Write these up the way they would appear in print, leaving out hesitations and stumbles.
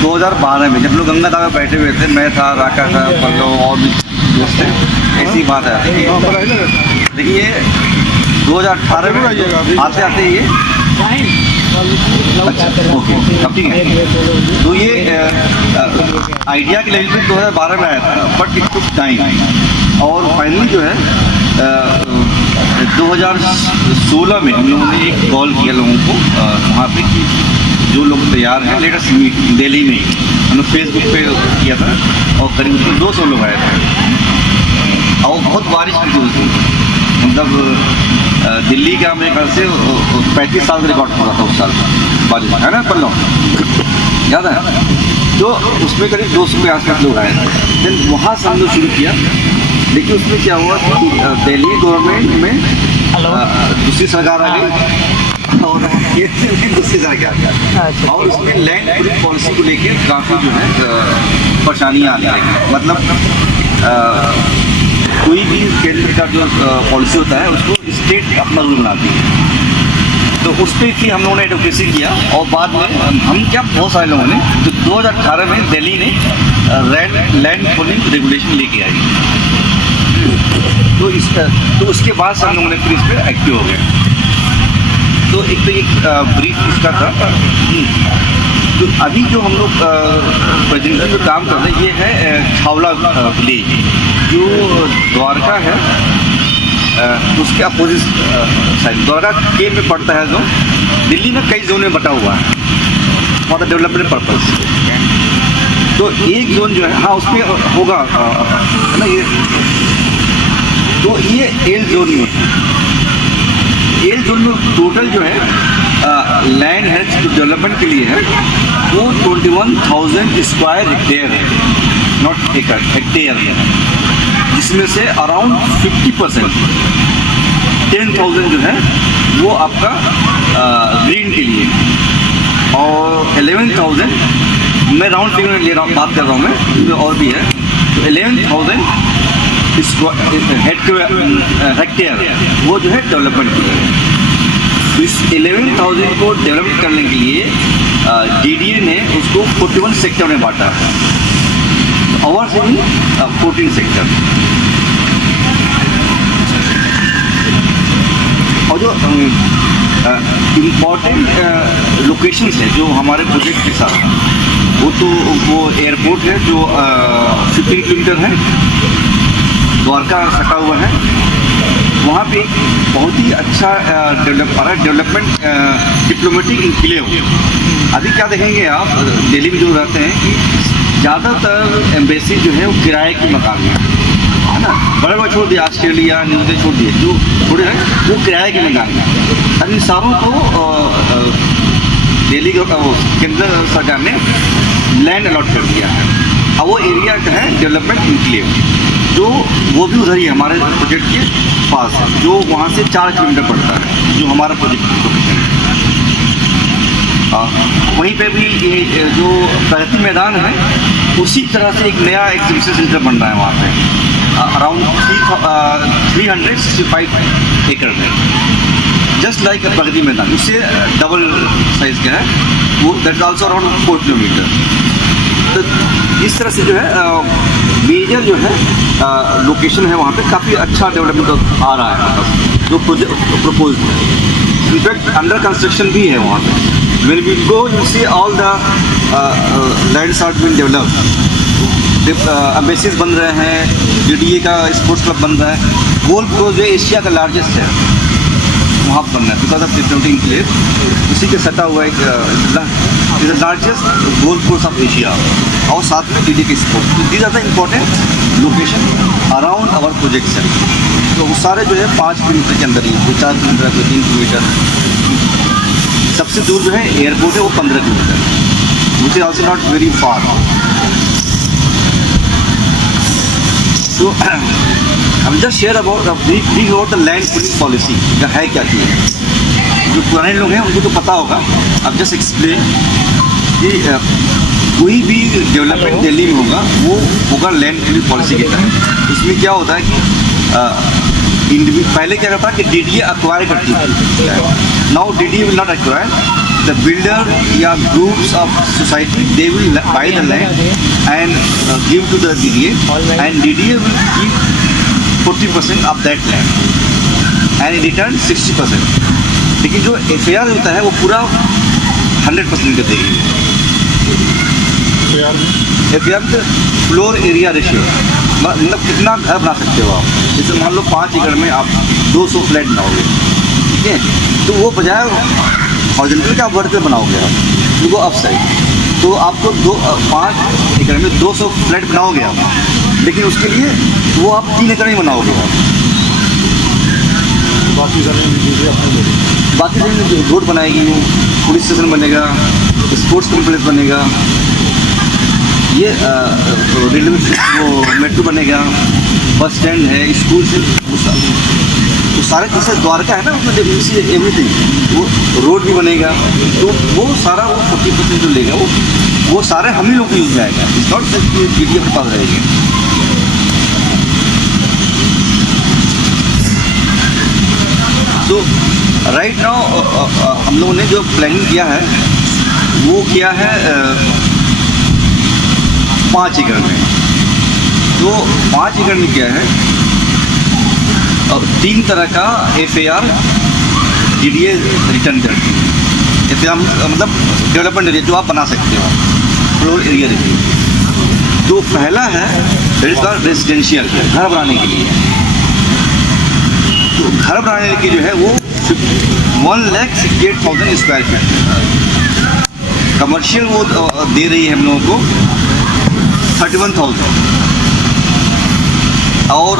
2012 में जब लोग गंगा दावे बैठे हुए थे, मैं था, राका था, पल्लव और भी दोस्त थे, ऐसी बात है। देखिए 2018 में आते आते ये अच्छा ओके अब ठीक है। तो ये आइडिया के लेवल पे 2012 में आया था, बट इट टुक टाइम और फाइनली जो है 2016 में हम लोगों ने एक कॉल किया लोगों को वहाँ पे कि जो लोग तैयार हैं लेट अस मीट दिल्ली में। हमने फेसबुक पे किया था और करीब 200 लोग आए थे और बहुत बारिश हुई थी उस दिन। मतलब दिल्ली का मेरे ख्याल से 35 साल का रिकॉर्ड हो रहा था उस साल का बारिश, है ना पल्लव, याद है? तो उसमें करीब 200 के आसपास लोग आए थे। फिर वहाँ से हम लोग शुरू किया। देखिए उसमें क्या हुआ कि दिल्ली गवर्नमेंट में दूसरी सरकार आ गई और दूसरी सरकार और उसमें लैंड पॉलिसी को लेकर काफ़ी जो है परेशानियाँ आने लगी। मतलब कोई भी केंद्र का जो पॉलिसी होता है उसको स्टेट अपना रूल बनाती है। तो उस पर भी हम लोगों ने एडवोकेसी किया और बाद में हम क्या बहुत सारे लोगों ने तो 2018 में दिल्ली ने लैंड पूलिंग रेगुलेशन लेके आई। तो उसके बाद से हम लोगों ने फिर इस पर एक्टिव हो गए। तो एक ब्रीफ इसका था। तो अभी जो हम लोग प्रेजेंटली जो काम कर रहे हैं ये है छावला विलेज जो द्वारका है उसके अपोजिट साइड द्वारका के में पड़ता है। जो दिल्ली में कई जोन में बटा हुआ है फॉर द डेवलपमेंट पर्पज। तो एक जोन जो है हाँ उसमें होगा है ना ये। तो ये एल जोन में टोटल जो है लैंड है जो डेवलपमेंट के लिए है वो 21,000 स्क्वायर हेक्टेयर है, नॉट एकड़, हेक्टेयर है। जिसमें से अराउंड 50% 10,000 जो है वो आपका ग्रीन के लिए और 11,000 मैं राउंड फिगर ले रहा हूँ, बात कर रहा हूँ मैं, इसमें और भी है। तो 11,000 हेक्टेयर वो जो है डेवलपमेंट के लिए। तो इस 11,000 को डेवलप करने के लिए DDA ने उसको 41 सेक्टर में बांटा है। और 14 सेक्टर। और जो इम्पॉर्टेंट लोकेशंस है जो हमारे प्रोजेक्ट के साथ वो एयरपोर्ट है जो 15 किलोमीटर है, द्वारका सटा हुआ है। वहाँ पे एक बहुत ही अच्छा डेवलपमेंट डिप्लोमेटिक इनक्लेव। अभी क्या देखेंगे आप दिल्ली में जो रहते हैं कि ज़्यादातर एम्बेसी जो है वो किराए की मकान में है ना। बड़े बड़े छोड़ दिए, ऑस्ट्रेलिया न्यूजीलैंड छोड़ दिए, जो थोड़े हैं वो किराए के मकान में। अब इन सारों को दिल्ली केंद्र सरकार ने लैंड अलॉट कर दिया है। अब वो एरिया का है डेवलपमेंट इनक्लेव जो वो भी उधर ही हमारे प्रोजेक्ट के पास है, जो वहाँ से 4 किलोमीटर पड़ता है जो हमारा प्रोजेक्ट लोकेशन है। वहीं पे भी ये जो प्रगति मैदान है उसी तरह से एक नया एग्जीबिशन सेंटर बन रहा है वहाँ पे अराउंड 365 एकड़ में, जस्ट लाइक प्रगति मैदान, उससे डबल साइज का है वो। That is also around 4 kilometre. तो इस तरह से जो है मेजर जो है लोकेशन है वहाँ पे काफ़ी अच्छा डेवलपमेंट आ रहा है। मतलब जो प्रोजेक्ट प्रपोज है इनफैक्ट अंडर कंस्ट्रक्शन भी है वहाँ पे। When we go, you see all the lands are being developed. Embassies बन रहे हैं, DDA का स्पोर्ट्स क्लब बन रहा है, गोल्फ कोर्स जो एशिया का लार्जेस्ट है वहाँ बन रहा है बिकॉज ऑफ डिप्लोमेटिक प्लेस। उसी के सटा हुआ एक largest golf course of Asia और साथ में DDA के sports. These are the important location around our project है। तो वो सारे जो है 5 किलोमीटर के अंदर ही, कोई 4 किलोमीटर, कोई 3 किलोमीटर। सबसे दूर जो है एयरपोर्ट है वो 15 kilometre, which is also not very far. तो हम just share about the land pooling policy का है क्या चीज़ है। जो पुराने लोग हैं उनको तो पता होगा। अब जस्ट एक्सप्लेन कि कोई भी डेवलपमेंट दिल्ली में होगा वो होगा लैंड पूलिंग पॉलिसी के तहत। उसमें क्या होता है कि पहले क्या रहता है कि DDA अक्वायर करती है, now DDA will not acquire, the builder या groups of society, they will buy the land and give to the DDA, and DDA will keep 40% of that land and in return 60%. लेकिन जो FAR होता है वो पूरा 100% का देगी। FAR में फ्लोर एरिया रेशियो, मतलब कितना घर बना सकते हो आप। जैसे मान लो 5 एकड़ में आप 200 फ्लैट बनाओगे, ठीक है, तो वो बजाय हॉरिजॉन्टल का वर्टिकल बनाओगे आप, वो अप साइड, तो आपको 5 एकड़ में 200 फ्लैट बनाओगे आप, लेकिन उसके लिए वो आप 3 एकड़ में बनाओगे आप। बाकी जमीन रोड बनाएगी, पुलिस स्टेशन बनेगा, स्पोर्ट्स कॉम्प्लेक्स बनेगा, ये रेलवे वो मेट्रो बनेगा, बस स्टैंड है, स्कूल से तो सारे जैसे द्वारका है ना, उसमें एवरीथिंग, वो रोड भी बनेगा, तो वो सारा वो 40% जो लेगा वो सारे हम ही लोग को यूज में आएगा। इट्स नॉट दैट DDA के पास रहेगी। तो राइट नाउ हम लोगों ने जो प्लानिंग किया है वो किया है 5 एकड़ में। तो 5 एकड़ में क्या है, अब 3 तरह का FAR DDA रिटर्न करती है। FAR मतलब डेवलपमेंट एरिया जो आप बना सकते हो, फ्लोर एरिया देखिए। तो पहला है रेजिडेंशियल, घर बनाने के लिए। तो घर बनाने के जो है वो 1,68,000 स्क्वायर फीट। कमर्शियल वो दे रही है हम लोगों को 31,000, और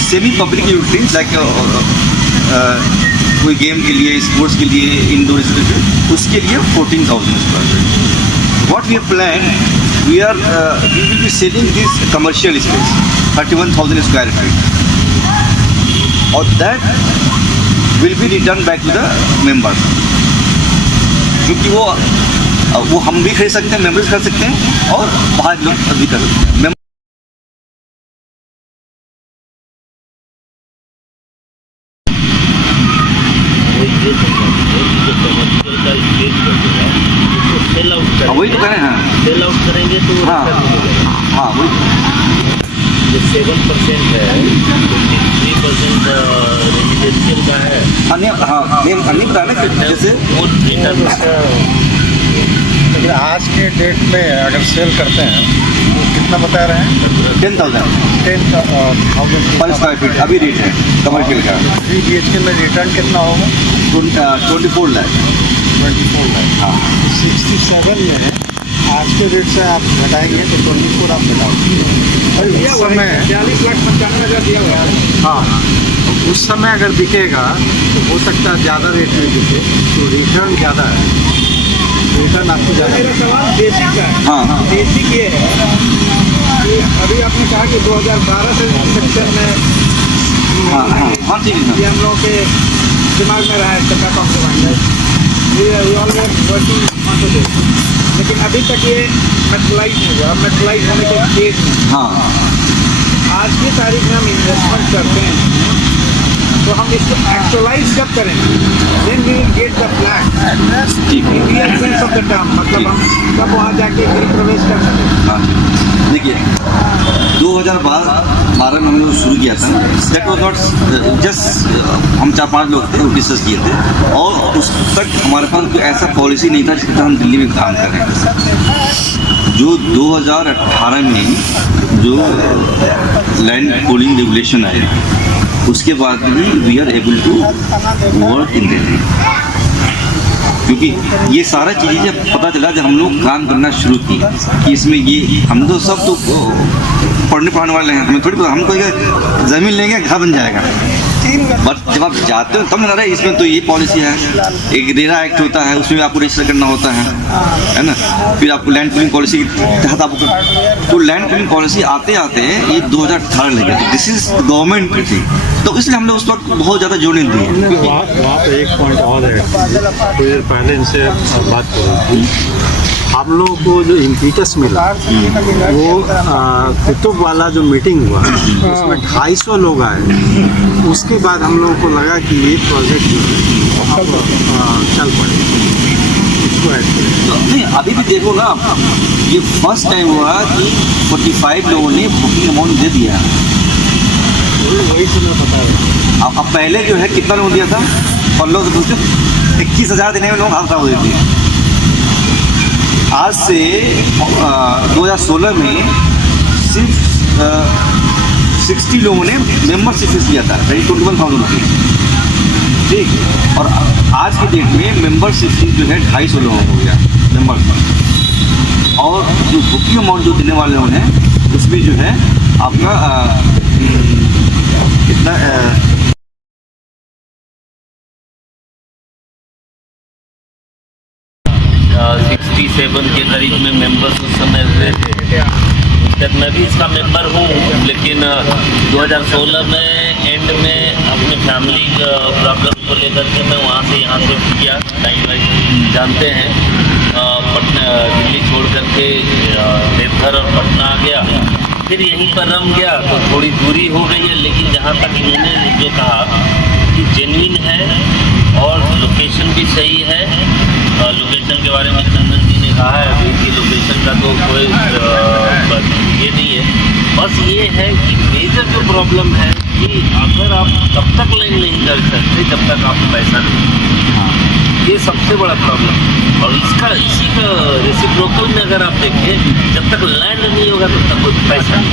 सेमी पब्लिक यूटिलिटीज लाइक कोई गेम के लिए, स्पोर्ट्स के लिए, इंडोर उसके लिए 14,000 square feet. What we plan, we will be selling this commercial space 31,000 square feet, और that will be return back to the members, क्योंकि वो हम भी खरीद सकते हैं, मेंबर्स खरीद सकते हैं, और बाहर लोग भी कर सकते हैं। वही तो करें, हाँ सेल आउट करेंगे तो हाँ हाँ वही जो 7% है, 23% रेजिडेंशियल का है। नहीं बता रहे जैसे वो रिटर्न लेकिन आज के डेट में अगर सेल करते हैं तो कितना बता रहे हैं? 10,000 पर स्क्वायर फीट अभी रेट है कमर्शियल का। 3 BHK में रिटर्न कितना होगा? 24 लाख। 24 लाख। हाँ 67 में आज के रेट से आप घटाएंगे तो 24 आप घटाओगे। उस समय 40,95,000 दिया हुआ है। हाँ, उस समय अगर बिकेगा तो हो सकता है ज़्यादा रेट में बिके, तो रिटर्न ज़्यादा है, रिटर्न आपको ज़्यादा। मेरा सवाल बेसिक का है। हाँ हाँ बेसिक ये है कि अभी आपने कहा कि 2012 से सेक्शन में हाँ हाँ हाँ ठीक है। ये हम लोगों के दिमाग में रहा है टका कॉम्प्रोमाइज, लेकिन अभी तक ये मेटलाइज नहीं हुआ। मेटलाइज होने के स्टेज में हाँ आज की तारीख में हम इन्वेस्टमेंट करते हैं तो हम इसको एक्चुअलाइज कब करेंगे? Then we will get the flat ठीक है। Real sense of the term, मतलब हम कब वहाँ जाके गृह प्रवेश कर सकें। हाँ देखिए 2012 में हमने शुरू किया था। दैट वॉज नॉट जस्ट हम 4-5 लोग थे, डिस्कस किए थे, और उस तक हमारे पास कोई ऐसा पॉलिसी नहीं था जिसके तहत हम दिल्ली में काम कर रहे थे। जो 2018 में जो लैंड पूलिंग रेगुलेशन आया, उसके बाद भी we are able to work in Delhi, क्योंकि ये सारा चीज़ें जब पता चला, जब हम लोग काम करना शुरू किए कि इसमें ये हम तो सब तो पढ़ने पढ़ाने वाले हैं, हमें थोड़ी पता, हमको ज़मीन लेंगे घर बन जाएगा, बट जब आप जाते हो तब ना रहे इसमें तो ये पॉलिसी है, एक रेरा एक्ट होता है, उसमें आपको रजिस्टर करना होता है ना, फिर आपको लैंड पूलिंग पॉलिसी के तहत आपको, तो लैंड पूलिंग पॉलिसी आते आते ये 2018 लगे, दिस इज गवर्नमेंट की थी, तो इसलिए हमने उस वक्त बहुत ज़्यादा जोड़ नहीं दिए। वहाँ पे एक पॉइंट और है, कुछ देर पहले इनसे बात करूँ, हम लोगों को जो इम्पीटस मिला वो कुतुब वाला जो मीटिंग हुआ उसमें 250 लोग आए, उसके बाद हम लोगों को लगा कि ये प्रोजेक्ट जो है अब चल पड़े। इसको ऐड करें। तो नहीं अभी भी देखो ना आप, ये फर्स्ट टाइम हुआ कि 45 लोगों ने बुकिंग अमाउंट दे दिया। वही से मैं बता रहा हूँ। अब पहले जो है कितना लोन दिया था, और लोग सोचते 21,000 देने में लोग हाथ खराब हो देते हैं। आज से 2016 में सिर्फ 60 लोगों ने मेंबरशिप फीस दिया था, 21,000 रुपीज़, ठीक। और आज की डेट में मेंबरशिप फीस जो है 250 लोगों हो गया मेंबरशिप। और जो बुकिंग अमाउंट जो देने वाले लोग हैं उसमें जो है आपका कितना 67 के करीब में मेंबर्स उस समय हुए थे। तब मैं भी इसका मेंबर हूँ, लेकिन 2016 में एंड में अपने फैमिली प्रॉब्लम को लेकर के मैं वहाँ से यहाँ से किया, टाइम वाइज जानते हैं, पटना दिल्ली छोड़ करके देवघर और पटना आ गया, फिर यहीं पर रम गया। तो थोड़ी दूरी हो गई है, लेकिन जहाँ तक इन्होंने जो कहा कि जेन्युइन है और लोकेशन भी सही है। लोकेशन के बारे में चंदन जी ने कहा है अभी कि लोकेशन का तो कोई ये नहीं है, बस ये है कि मेजर जो प्रॉब्लम है कि अगर आप तब तक लाइन नहीं कर सकते जब तक आपको पैसा नहीं, ये सबसे बड़ा प्रॉब्लम। और इसका इसी का रेसिप्रोकल में अगर आप देखें, जब तक लैंड नहीं होगा तब तक कोई पैसा नहीं।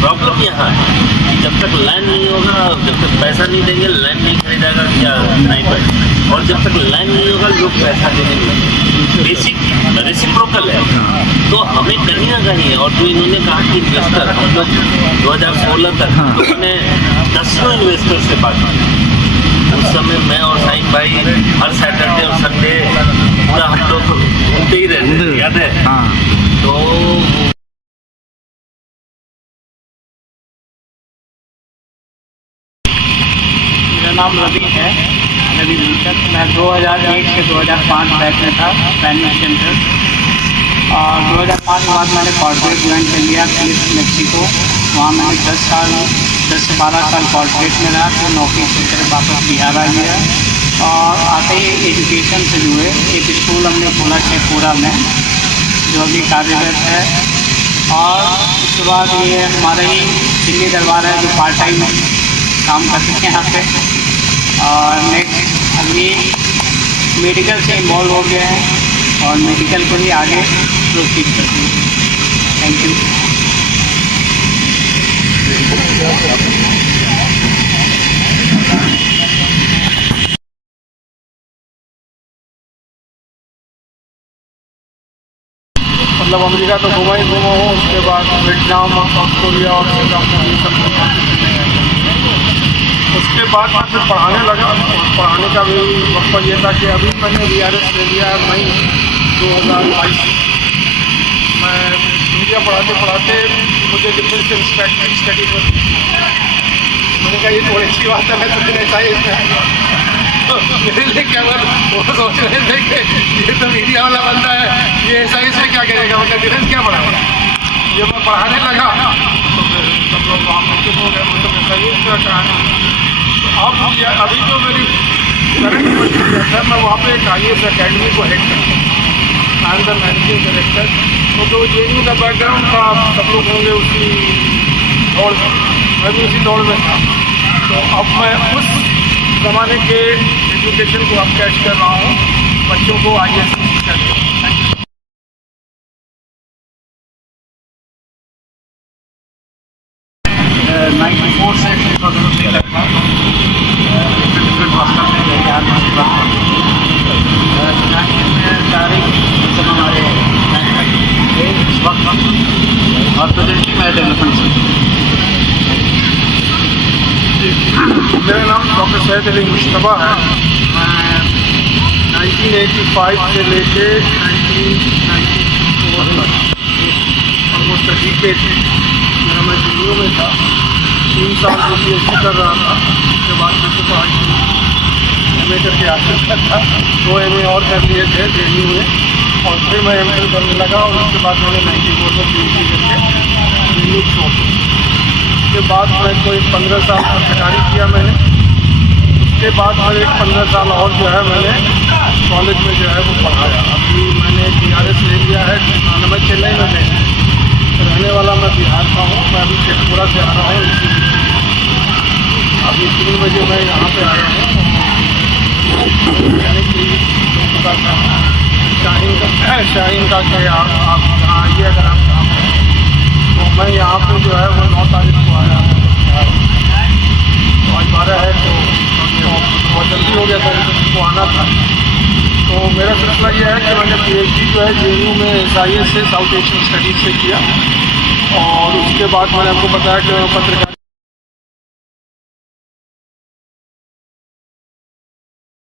प्रॉब्लम यहाँ है कि जब तक लैंड नहीं होगा, जब तक पैसा नहीं देंगे, लैंड नहीं खरीदेगा, क्या नहीं पैसा, और जब तक लैंड नहीं होगा लोग पैसा देने लगेंगे। बेसिक रेसिप्रोकल है। तो हमें कहीं ना कहीं, और जो इन्होंने कहा कि इन्वेस्टर, हम लोग 2016 तक हमने 10 इन्वेस्टर से बात की। उस समय मैं और साईं भाई हर सैटरडे और संडे पूरा हम लोग घूमते ही रहते थे, याद है? तो मेरा नाम रवि है, रवि मुंचक। मैं 2001 से 2005 बैच में था ट्रेनिंग सेंटर, और 2005 के बाद मैंने कॉर्पोरेट ज्वाइन कर लिया फिलिप्स मैक्सिको। वहाँ मैंने 10 से 12 साल कॉर्पोरेट में रहा, तो नौकरी से फिर वापस बिहार आ गया। और आते ही एजुकेशन से जुड़े एक स्कूल हमने खोला शेखपुरा में, जो अभी कार्यरत है। और उसके बाद ये हमारा ही दिल्ली दरबार है, जो पार्ट टाइम काम करते हैं यहाँ पे। और नेक्स्ट अभी मेडिकल से इन्वॉल्व हो गया है, और मेडिकल को भी आगे प्रोसीड करते हैं। Thank you. मतलब अमेरिका तो घुमा ही घुमा हूँ, उसके बाद वियतनाम, ऑस्ट्रेलिया और सिंगापुर ये सब घूमा। उसके बाद मैं फिर पढ़ाने लगा। पढ़ाने का भी मकसद ये था कि अभी मैंने VRS ले लिया है मई 2022। मैं इंडिया पढ़ाते पढ़ाते मुझे डिफेंस स्टडी में, मैंने कहा ये थोड़ी अच्छी बात है, मैं तो फिर ऐसा ही मेरे लिए क्या बात, वो सोच रहे थे कि ये तो मीडिया वाला बंदा है, ये ऐसा ही से क्या करेगा, मतलब डिफेंस क्या पढ़ाएगा। जब मैं पढ़ाने लगा तो फिर सब लोग वहाँ पर चुप हो गए, मतलब ऐसा ही क्या कहानी। अब अभी जो मेरी करंट यूनिवर्सिटी है, मैं वहाँ पे एक IAS अकेडमी को हेड करता हूँ, I am the managing director. तो जो JNU का बैकग्राउंड था, सब लोग होंगे उसी दौड़ में, मैं भी उसी दौड़ में था। तो अब मैं उस ज़माने के एजुकेशन को अब कैच कर रहा हूँ, बच्चों को IAS कर रहा हूँ। 94 से 2003 तक था। डिफरेंट हॉस्टल में बिहार में सारे सब हमारे इस वक्त और प्रेजेंटली मैं डेवलपमेंट से। मेरा नाम डॉक्टर सैयद अली मुश्तबा है। मैं 1985 से लेके 1994 तक ऑलमोस्ट डिकेड मेरा मैं दिल्ली में था। 3 साल को PhD कर रहा था, उसके बाद फिर से पढ़ाई MA करके आखिर तक था। 2 MA और कर लिए थे JNU में, और फिर मैं MPhil करने लगा, और उसके बाद मैंने 94 में PhD करके JNU छोड़ दिया। उसके बाद मैं कोई 15 साल पत्रकारी किया मैंने। उसके बाद फिर एक 15 साल और जो है मैंने कॉलेज में जो है वो पढ़ाया। अभी मैंने BRS ले लिया है। मैं चेन्नई में रहने वाला, मैं बिहार का हूँ। मैं अभी शेखपुरा से आ रहा हूँ। अभी 3 बजे मैं यहाँ पे आया हूँ। यानी कि शाहीन का कि आप यहाँ आइए अगर आप यहाँ पर। तो मैं यहाँ पे जो है वो 9 तारीख को आया हूँ। तो आज 12 है तो बहुत जल्दी हो गया था, को आना था। तो मेरा सिलसिला ये है कि मैंने PhD जो है JNU में SIS से साउथ एशियन स्टडीज़ से किया। और उसके बाद मैंने आपको बताया कि मैं पत्रकार